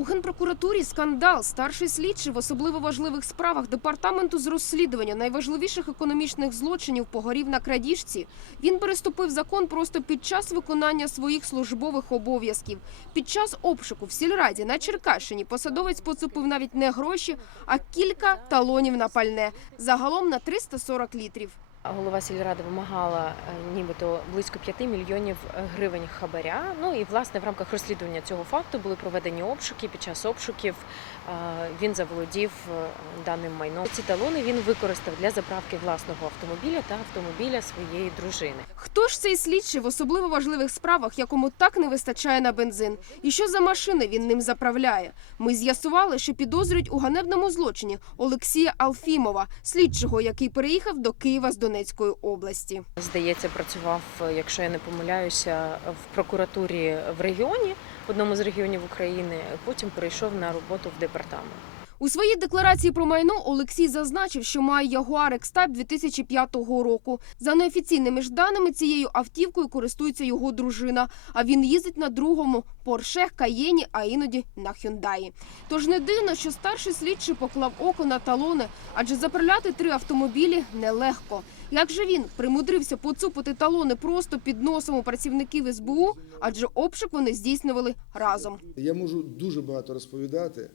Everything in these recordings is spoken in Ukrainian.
У генпрокуратурі скандал. Старший слідчий в особливо важливих справах департаменту з розслідування найважливіших економічних злочинів погорів на крадіжці. Він переступив закон просто під час виконання своїх службових обов'язків. Під час обшуку в сільраді на Черкащині посадовець поцупив навіть не гроші, а кілька талонів на пальне. Загалом на 340 літрів. Голова сільради вимагала е, нібито близько 5 мільйонів гривень хабаря. Ну і власне в рамках розслідування цього факту були проведені обшуки. Під час обшуків е, він заволодів е, даним майном. Ці талони він використав для заправки власного автомобіля та автомобіля своєї дружини. Хто ж цей слідчий в особливо важливих справах, якому так не вистачає на бензин? І що за машини він ним заправляє? Ми з'ясували, що підозрюють у ганебному злочині Олексія Алфімова, слідчого, який переїхав до Києва з Донецької області. Здається, працював, якщо я не помиляюся, в прокуратурі в регіоні, в одному з регіонів України. Потім перейшов на роботу в департамент. У своїй декларації про майно Олексій зазначив, що має Jaguar X-Type 2005 року. За неофіційними ж даними, цією автівкою користується його дружина. А він їздить на другому Porsche, Cayenne, а іноді на Hyundai. Тож не дивно, що старший слідчий поклав око на талони, адже заправляти три автомобілі нелегко. Як же він примудрився поцупити талони просто під носом у працівників СБУ, адже обшук вони здійснювали разом. Я можу дуже багато розповідати.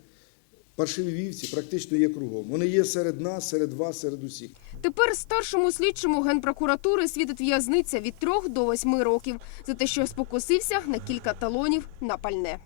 Паршиві вівці практично є кругом. Вони є серед нас, серед вас, серед усіх. Тепер старшому слідчому генпрокуратури світить в'язниця від трьох до восьми років за те, що спокусився на кілька талонів на пальне.